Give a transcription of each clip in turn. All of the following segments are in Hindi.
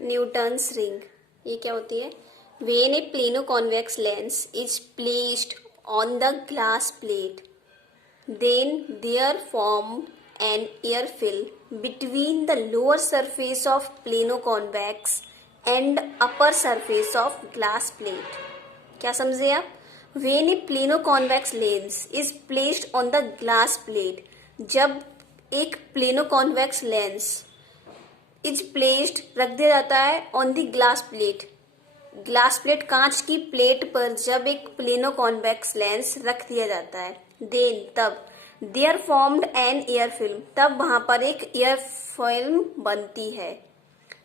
न्यूटन्स रिंग ये क्या होती है? When a plano convex lens is placed on the glass plate then there formed an air film between the lower surface of plano-convex and upper surface of glass plate. क्या समझे आप? When a plano-convex lens is placed on the glass plate, जब एक plano-convex lens is placed रख दिया जाता है on the glass plate, glass plate कांच की प्लेट पर जब एक प्लेनो कॉन्वेक्स लेंस रख दिया जाता है देन तब there formed an air film तब वहां पर एक एयर फिल्म बनती है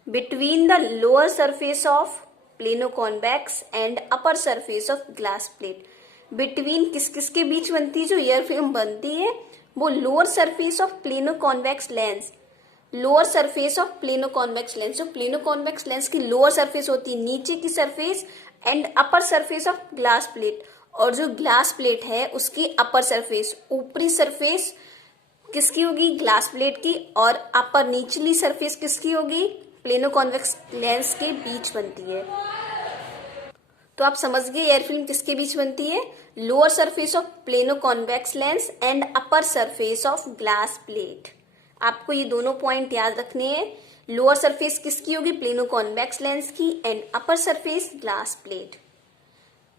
between the lower surface of plano convex and upper surface of glass plate. Between किस किस के बीच बनती है जो एयर फिल्म बनती है? वो lower surface of plano convex lens, lower surface of plano convex lens, जो प्लेनो कॉन्वेक्स लेंस की लोअर सरफेस होती है नीचे की surface, and upper surface of glass plate, और जो ग्लास प्लेट है उसकी अपर सरफेस, ऊपरी सरफेस किसकी होगी? ग्लास प्लेट की, और अपर निचली सरफेस किसकी होगी? प्लेनो कॉन्वेक्स लेंस के बीच बनती है। तो आप समझ गए एयर फिल्म किसके बीच बनती है? Lower surface of plano convex lens and upper surface of glass plate. आपको ये दोनों पॉइंट याद रखने हैं। लोअर सरफेस किसकी होगी? प्लेनो कॉन्वेक्स लेंस की, and upper surface glass plate.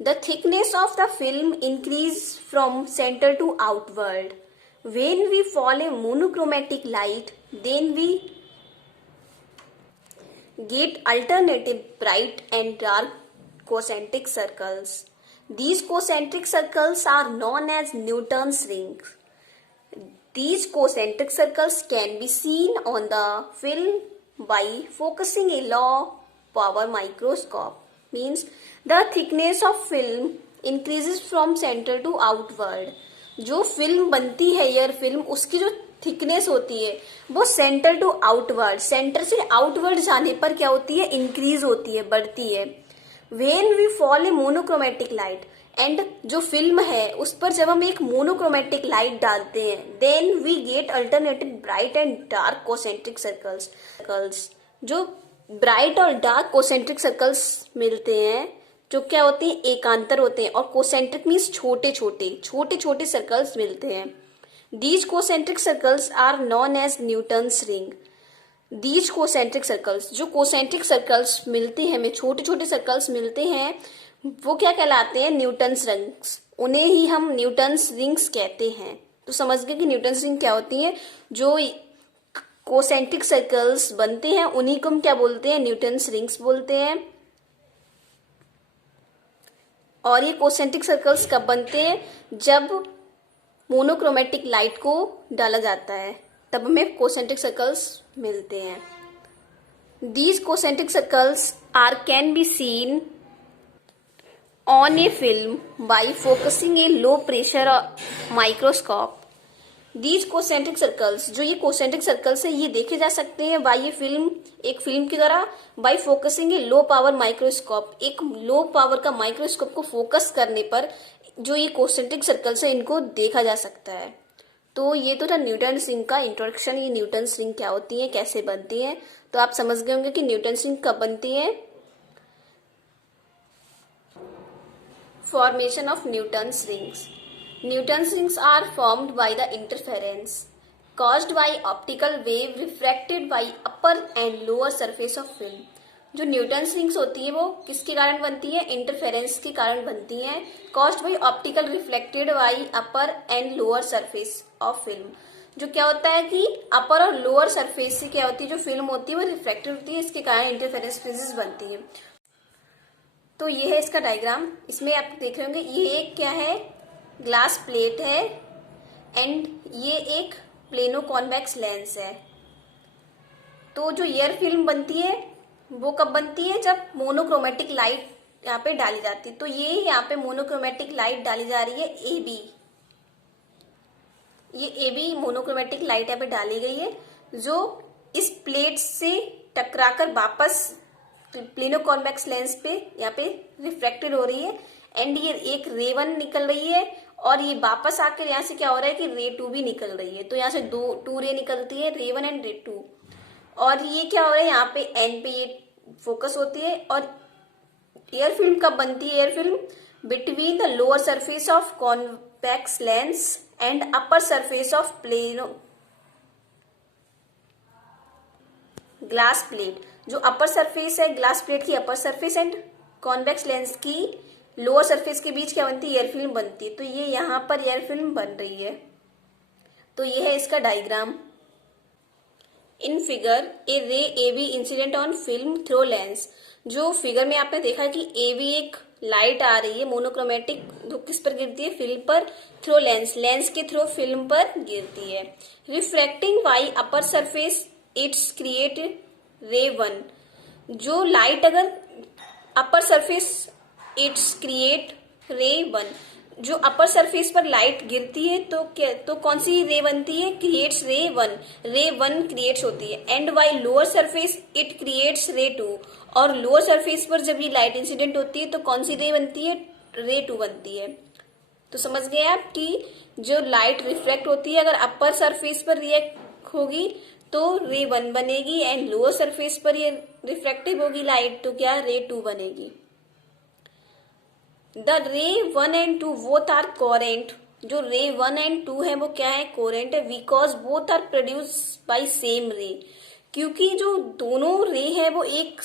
The thickness of the film increase from centre to outward when we fall a monochromatic light then we get alternative bright and dark concentric circles. These concentric circles are known as Newton's rings. These concentric circles can be seen on the film by focusing a low power microscope. Means the thickness of film increases from center to outward. जो फिल्म बनती है एयर फिल्म उसकी जो थिकनेस होती है वो सेंटर टू आउटवर्ड, सेंटर से आउटवर्ड जाने पर क्या होती है? इंक्रीज होती है, बढ़ती है। When we fall a monochromatic light, and जो फिल्म है उस पर जब हम एक मोनोक्रोमेटिक लाइट डालते हैं then we get alternative bright and dark concentric circles. जो ब्राइट और डार्क कोसेंट्रिक सर्कल्स मिलते हैं जो क्या होते हैं? एकांतर होते हैं, और कोसेंट्रिक मीन्स छोटे छोटे सर्कल्स मिलते हैं। These concentric circles are known as Newton's ring. These concentric circles, जो कोसेंट्रिक सर्कल्स मिलते हैं हमें, छोटे छोटे सर्कल्स मिलते हैं, वो क्या कहलाते हैं? Newton's rings. उन्हें ही हम न्यूटन्स रिंग्स कहते हैं। तो समझ गए कि न्यूटन्स रिंग क्या होती है? जो कोसेंट्रिक सर्कल्स बनते हैं उन्हीं को हम क्या बोलते हैं? न्यूटन्स रिंग्स बोलते हैं। और ये कोसेंट्रिक सर्कल्स कब बनते हैं? जब मोनोक्रोमेटिक लाइट को डाला जाता है तब हमें कोसेंट्रिक सर्कल्स मिलते हैं। These concentric circles are can be seen on a film by focusing a low pressure microscope. These concentric circles, जो ये concentric circles है ये देखे जा सकते हैं by ये फिल्म, एक फिल्म की द्वारा by focusing a low power microscope, एक लो पावर का माइक्रोस्कोप को फोकस करने पर जो ये concentric circles है इनको देखा जा सकता है। तो ये तो था न्यूटन्स रिंग का इंट्रोडक्शन। ये न्यूटन्स रिंग क्या होती है, कैसे बनती है, तो आप समझ गए होंगे कि न्यूटन्स रिंग कब बनती है। Formation of Newton's rings. Newton's rings are formed by the interference caused by optical wave refracted by upper and lower surface of film. जो न्यूटन्स रिंग्स होती है वो किसके कारण बनती है? इंटरफेरेंस के कारण बनती है। Caused by optical reflected by upper and lower surface of film. जो क्या होता है कि अपर और लोअर सरफेस से क्या होती है, जो फिल्म होती है वो रिफ्लेक्टेड होती है, इसके कारण इंटरफेरेंस फ्रिंजेस बनती है। तो ये है इसका डायग्राम। इसमें आप देख रहे होंगे ये एक क्या है? ग्लास प्लेट है, एंड ये एक प्लेनो कॉन्वेक्स लेंस है। तो जो एयर फिल्म बनती है वो कब बनती है? जब मोनोक्रोमेटिक लाइट यहाँ पे डाली जाती है। तो ये यहाँ पे मोनोक्रोमेटिक लाइट डाली जा रही है AB, ये AB मोनोक्रोमेटिक लाइट यहाँ पे डाली गई है जो इस प्लेट से टकराकर वापस प्लेनो कॉन्वेक्स लेंस पे यहाँ पे रिफ्रैक्टेड हो रही है, एंड ये एक रे 1 निकल रही है और ये वापस आकर यहाँ से क्या हो रहा है कि रे 2 भी निकल रही है। तो यहाँ से टू रे निकलती है, रे 1 एंड रे 2। और ये क्या हो रहा है यहाँ पे एन पे ये फोकस होती है। और एयर फिल्म कब बनती है? Air film between the lower surface of convex lens and upper surface of plano glass plate. जो अपर सरफेस है ग्लास प्लेट की, upper surface and convex lens की लोअर सरफेस के बीच क्या बनती है? एयर फिल्म बनती है। तो ये यहाँ पर एयर फिल्म बन रही है। तो ये है इसका diagram. In figure a ray A B incident on film through lens. जो फिगर में आपने देखा कि ए बी एक लाइट आ रही है मोनोक्रोमेटिक, जो किस पर गिरती है? फिल्म पर, थ्रो लेंस, लेंस के थ्रो फिल्म पर गिरती है। Refracting by upper surface it's create रे वन। जो लाइट अगर अपर सरफेस इट्स क्रिएट रे वन, जो अपर सरफेस पर लाइट गिरती है तो क्या, तो कौन सी रे बनती है? क्रिएट्स रे वन। रे वन क्रिएट्स होती है। And by lower surface it creates रे टू। और लोअर सरफेस पर जब ये लाइट इंसिडेंट होती है तो कौन सी रे बनती है? रे टू बनती है। तो समझ गए आप कि जो लाइट रिफ्लेक्ट होती है अगर अपर सरफेस पर रिएक्ट होगी तो रे वन बनेगी, एंड लोअर सरफेस पर ये रिफ्लेक्टिव होगी लाइट तो क्या? रे टू बनेगी। The ray one and two both are coherent. जो रे वन एंड टू है वो क्या है? कोरेंट है। Because both are produce by same ray. क्योंकि जो दोनों रे है वो एक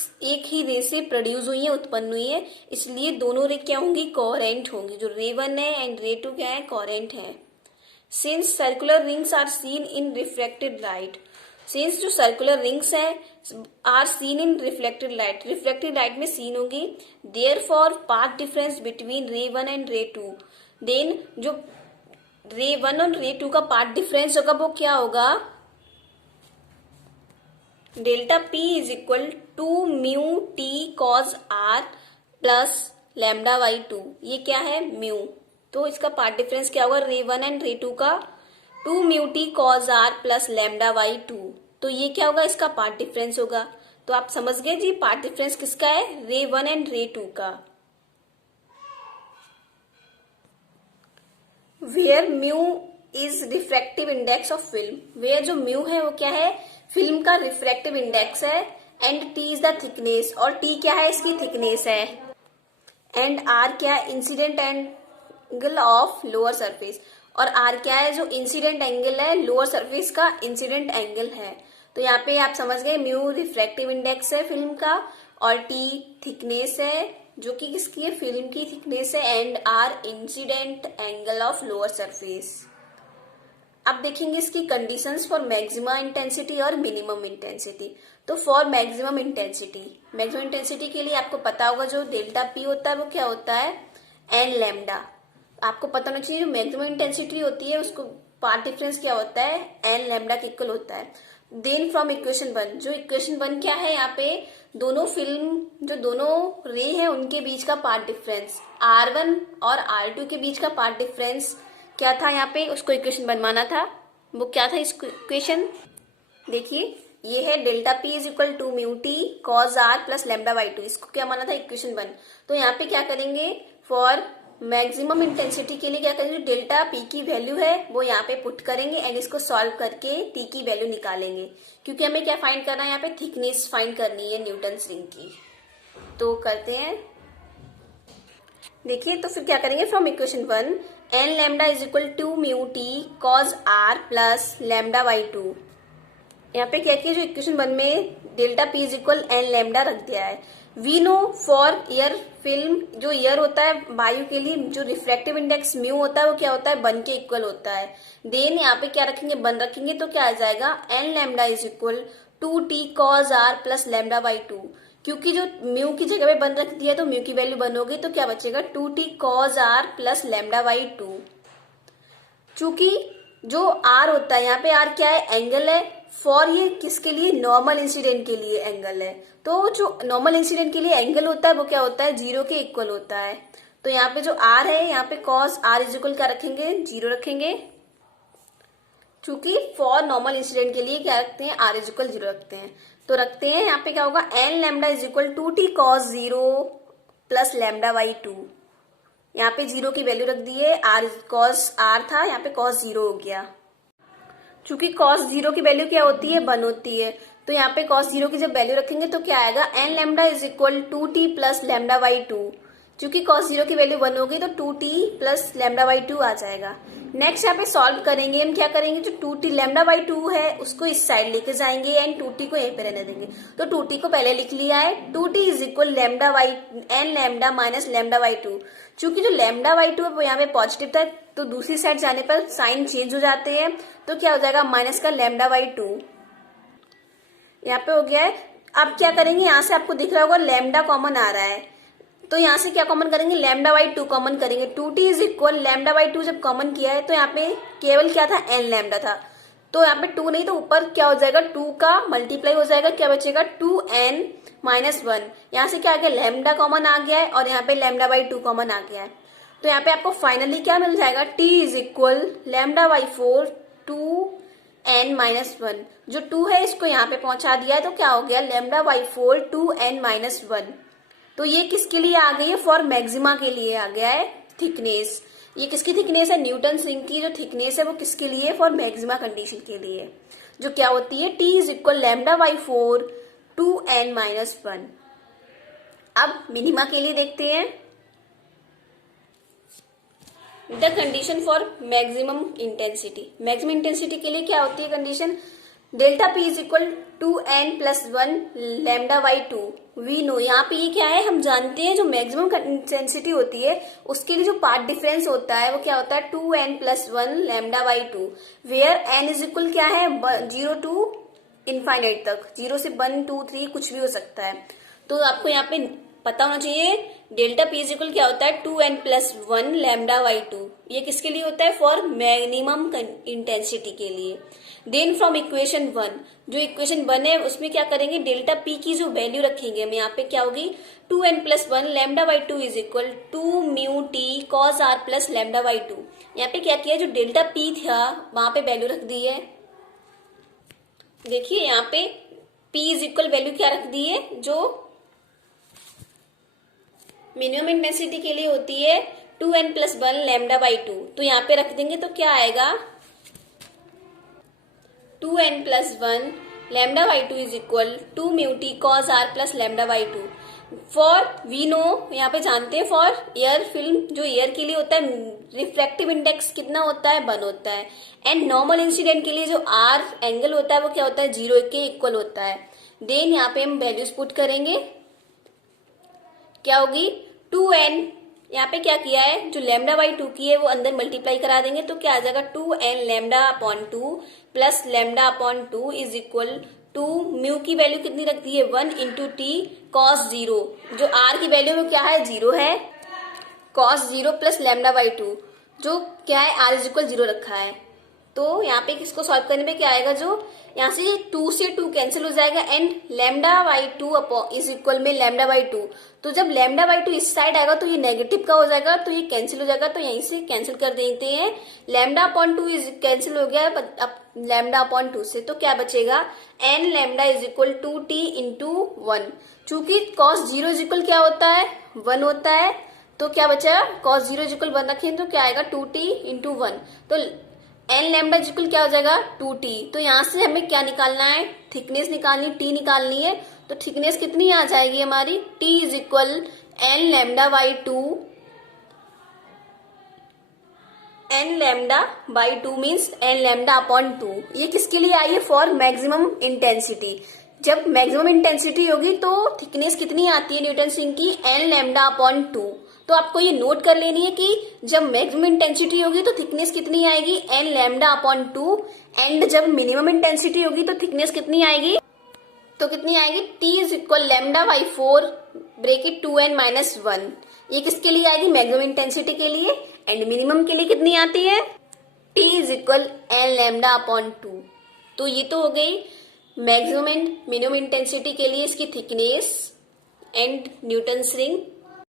ही रे से प्रोड्यूस हुई है, उत्पन्न हुई है, इसलिए दोनों रे क्या होंगी? कोरेंट होंगी। जो रे वन है एंड रे टू क्या है? कोरेंट है। Since circular rings are seen in reflected light. Since जो सर्कुलर रिंग्स है are seen in reflected light, reflected light में सीन होगी। Therefore path difference between ray one and ray two. Then जो रे वन और रे टू का पाथ डिफरेंस होगा वो क्या होगा? Delta P is equal to mu T cos R plus lambda by two. ये क्या है? म्यू। तो इसका पाथ डिफरेंस क्या होगा? Ray one and ray two का two mu T cos R plus lambda by two. तो ये क्या होगा? इसका पार्ट डिफरेंस होगा। तो आप समझ गए जी पार्ट डिफरेंस किसका है? Ray one and ray two का। Where mu is refractive index of film. Where जो म्यू है वो क्या है? फिल्म का रिफ्रैक्टिव इंडेक्स है। And T is the thickness, और टी क्या है? इसकी थिकनेस है। एंड आर क्या है? Incident angle of lower surface. और आर क्या है? जो इंसिडेंट एंगल है लोअर सरफेस का इंसिडेंट एंगल है। तो यहाँ पे आप समझ गए म्यू रिफ्रैक्टिव इंडेक्स है फिल्म का, और टी थिकनेस है जो कि किसकी है? फिल्म की थिकनेस है। And R incident angle of lower surface. अब देखेंगे इसकी कंडीशंस फॉर मैक्सिमम इंटेंसिटी और मिनिमम इंटेंसिटी। तो फॉर मैक्सिमम इंटेंसिटी के लिए आपको पता होगा जो डेल्टा पी होता है वो क्या होता है? N lambda. आपको पता होना चाहिए जो मैक्सिमम इंटेंसिटी होती है उसको पार्ट डिफरेंस क्या होता है? एन लैम्डा के इक्वल होता है। देन फ्रॉम इक्वेशन वन, जो इक्वेशन वन क्या है? यहाँ पे दोनों फिल्म जो दोनों रे है उनके बीच का पार्ट डिफरेंस, R1 और R2 के बीच का पार्ट डिफरेंस क्या था? यहाँ पे उसको इक्वेशन बनवाना था। वो क्या था इस इक्वेशन? देखिए ये है delta P is equal to mu T cos R plus lambda by two. इसको क्या माना था? Equation one. तो यहाँ पे क्या करेंगे? फॉर मैक्सिमम इंटेंसिटी के लिए क्या करेंगे? डेल्टा पी की वैल्यू है वो यहाँ पे पुट करेंगे एंड इसको सॉल्व करके टी की वैल्यू निकालेंगे, क्योंकि हमें क्या फाइंड करना है? यहाँ पे थिकनेस फाइंड करनी है न्यूटन रिंग की। तो करते हैं। देखिए तो फिर क्या करेंगे? From equation one N lambda is equal to mu T cos R plus lambda by two. यहाँ पे क्या किया? जो इक्वेशन वन में delta P is equal N lambda रख दिया है। We know for air film, जो एयर होता है वायु के लिए, जो रिफ्रैक्टिव इंडेक्स म्यू होता है वो क्या होता है? वन के इक्वल होता है। देन यहाँ पे क्या रखेंगे? वन रखेंगे तो क्या आ जाएगा? N lambda is equal to T cos R plus lambda by two. क्योंकि जो म्यू की जगह पे वन रख दिया तो म्यू की वैल्यू वन होगी तो क्या बचेगा? Two T cos R plus lambda by two. चूंकि जो आर होता है यहाँ पे आर क्या है? एंगल है। फॉर ये किसके लिए? नॉर्मल इंसिडेंट के लिए एंगल है। तो जो नॉर्मल इंसिडेंट के लिए एंगल होता है वो क्या होता है? जीरो के इक्वल होता है। तो यहाँ पे जो आर है यहाँ पे कॉस आर इज इक्वल क्या रखेंगे? जीरो रखेंगे। चूंकि फॉर नॉर्मल इंसिडेंट के लिए क्या रखते हैं? आर इज इक्वल जीरो रखते हैं। तो रखते हैं यहाँ पे क्या होगा? N lambda is equal to T cos zero plus lambda by two. यहाँ पे जीरो की वैल्यू रख दी है। आर कॉस आर था, यहाँ पे कॉस जीरो हो गया। चूंकि कॉस जीरो की वैल्यू क्या होती है? वन होती है। तो तो यहाँ पे cos 0 की जब वैल्यू रखेंगे तो क्या आएगा, n lambda is equal 2t plus lambda by 2। चूंकि cos 0 की वैल्यू 1 होगी तो 2t प्लस लैम्डा बाई 2 आ जाएगा। नेक्स्ट यहाँ पे सॉल्व करेंगे, हम क्या करेंगे, जो 2t लैम्डा बाई 2 है उसको इस साइड लेके जाएंगे एंड 2t को यहीं पे रहने देंगे। तो 2t को पहले लिख लिया है, 2t is equal lambda by n lambda minus lambda by 2। चूंकि जो लैम्डा बाई 2 है वो यहाँ पे पॉजिटिव था तो दूसरी साइड जाने पर साइन चेंज हो जाते हैं, तो क्या हो जाएगा माइनस का लैम्डा बाई 2 यहाँ पे हो गया है। अब क्या करेंगे, यहाँ से आपको दिख रहा होगा लैम्डा कॉमन आ रहा है, तो यहाँ से क्या कॉमन करेंगे, लैम्डा बाई 2 कॉमन करेंगे। 2t is equal lambda by 2 जब कॉमन किया है तो यहाँ पे केवल क्या था, n लैम्डा था, तो यहाँ पे 2 नहीं तो ऊपर क्या हो जाएगा 2 का मल्टीप्लाई हो जाएगा, क्या बचेगा 2n माइनस 1। यहाँ से क्या आ गया, लैम्डा कॉमन आ गया है और यहाँ पे लैम्डा बाई 2 कॉमन आ गया है। तो यहाँ पे आपको फाइनली क्या मिल जाएगा, t is equal lambda by 4 2n minus 1। जो 2 है इसको यहाँ पे पहुंचा दिया है तो क्या हो गया, लैम्डा बाई 4 2n माइनस 1। तो ये किसके लिए आ गई है, फॉर मैक्सिमा के लिए आ गया है थिकनेस। ये किसकी थिकनेस है, न्यूटन रिंग की जो थिकनेस है वो किसके लिए, फॉर मैक्सिमा कंडीशन के लिए, जो क्या होती है, t is equal lambda by 4 2n minus 1। अब मिनिमा के लिए देखते हैं, the condition for maximum intensity. Maximum intensity के लिए क्या होती है condition, delta P is equal 2n plus 1 lambda by 2। We know, यहाँ पे ये क्या है, हम जानते हैं जो मैक्सिमम इंटेंसिटी होती है उसके लिए जो पार्ट डिफरेंस होता है वो क्या होता है 2n plus 1 lambda by 2, where n is equal क्या है 0 टू इनफाइनाइट तक, 0 से 1 2 3 कुछ भी हो सकता है। तो आपको यहाँ पे पता होना चाहिए डेल्टा पी इज इक्वल क्या होता है 2n प्लस 1 लैम्डा बाई 2। ये किसके लिए होता है, फॉर मिनिमम इंटेंसिटी के लिए। देन फ्रॉम इक्वेशन 1, जो इक्वेशन 1 है उसमें क्या करेंगे, डेल्टा पी की जो वैल्यू रखेंगे हम यहाँ पे क्या होगी 2n plus 1 lambda by 2 is equal 2 mu T cos R plus lambda by 2। यहाँ पे क्या किया, जो डेल्टा पी था वहां पे वैल्यू रख दी है, देखिए यहाँ पे p इज इक्वल वैल्यू क्या रख दी है, जो मिनिमम इंटेंसिटी के लिए होती है 2n प्लस 1 लैम्डा बाई 2। तो यहाँ पे रख देंगे तो क्या आएगा 2n plus 1 lambda by 2 is equal 2 mu T cos R plus lambda by 2। For we know, यहाँ पे जानते हैं फॉर एयर फिल्म, जो एयर के लिए होता है रिफ्रैक्टिव इंडेक्स कितना होता है 1 होता है, एंड नॉर्मल इंसिडेंट के लिए जो आर एंगल होता है वो क्या होता है 0 के इक्वल होता है। देन यहाँ पे हम वैल्यूज पुट करेंगे, क्या होगी 2n, यहाँ पे क्या किया है जो लैम्डा बाई 2 की है वो अंदर मल्टीप्लाई करा देंगे तो क्या आ जाएगा 2n lambda upon 2 plus lambda upon 2 is equal 2 mu की वैल्यू कितनी रख दी है 1 इंटू टी कॉस 0, जो r की वैल्यू में क्या है 0 है, कॉस 0 प्लस लैम्डा बाई 2 जो क्या है r इज इक्वल 0 रखा है। तो यहाँ पे किसको सॉल्व करने में क्या आएगा, जो यहाँ से 2 से 2 कैंसिल हो जाएगा and lambda by 2 is equal में लैम्डा बाई 2। तो जब लैम्डा बाई 2 इस साइड आएगा तो ये नेगेटिव का हो जाएगा तो ये कैंसिल हो जाएगा, तो यहीं से कैंसिल कर देते हैं। लैम्डा अपॉन 2 इज कैंसिल हो गया अब लैम्डा अपॉन 2 से, तो क्या बचेगा n lambda is equal 2t into 1। चूंकि cos 0 इज इक्वल क्या होता है 1 होता है, तो क्या बचा cos 0 इज इक्वल 1 रखें तो क्या आएगा 2t इंटू 1। तो n लैम्डा इज इक्वल क्या हो जाएगा 2t। तो यहाँ से हमें क्या निकालना है, थिकनेस निकालनी, t निकालनी है। तो थिकनेस कितनी आ जाएगी हमारी, t is equal n lambda by 2, n lambda by 2 means n lambda upon 2। ये किसके लिए आई है, फॉर मैक्सिमम इंटेंसिटी। जब मैक्सिमम इंटेंसिटी होगी तो थिकनेस कितनी आती है न्यूटन रिंग की, n लैम्डा अपॉन 2। तो आपको ये नोट कर लेनी है कि जब मैक्सिमम इंटेंसिटी होगी तो थिकनेस कितनी आएगी n लैम्डा अपॉन 2, एंड जब मिनिमम इंटेंसिटी होगी तो थिकनेस कितनी आएगी, तो कितनी आएगी t is equal lambda by 4 bracket 2n minus 1। ये किसके लिए आएगी, मैक्सिमम इंटेंसिटी के लिए, एंड मिनिमम के लिए कितनी आती है t is equal n lambda upon 2। तो ये तो हो गई मैक्सिमम एंड मिनिमम इंटेंसिटी के लिए इसकी थिकनेस एंड न्यूटन रिंग।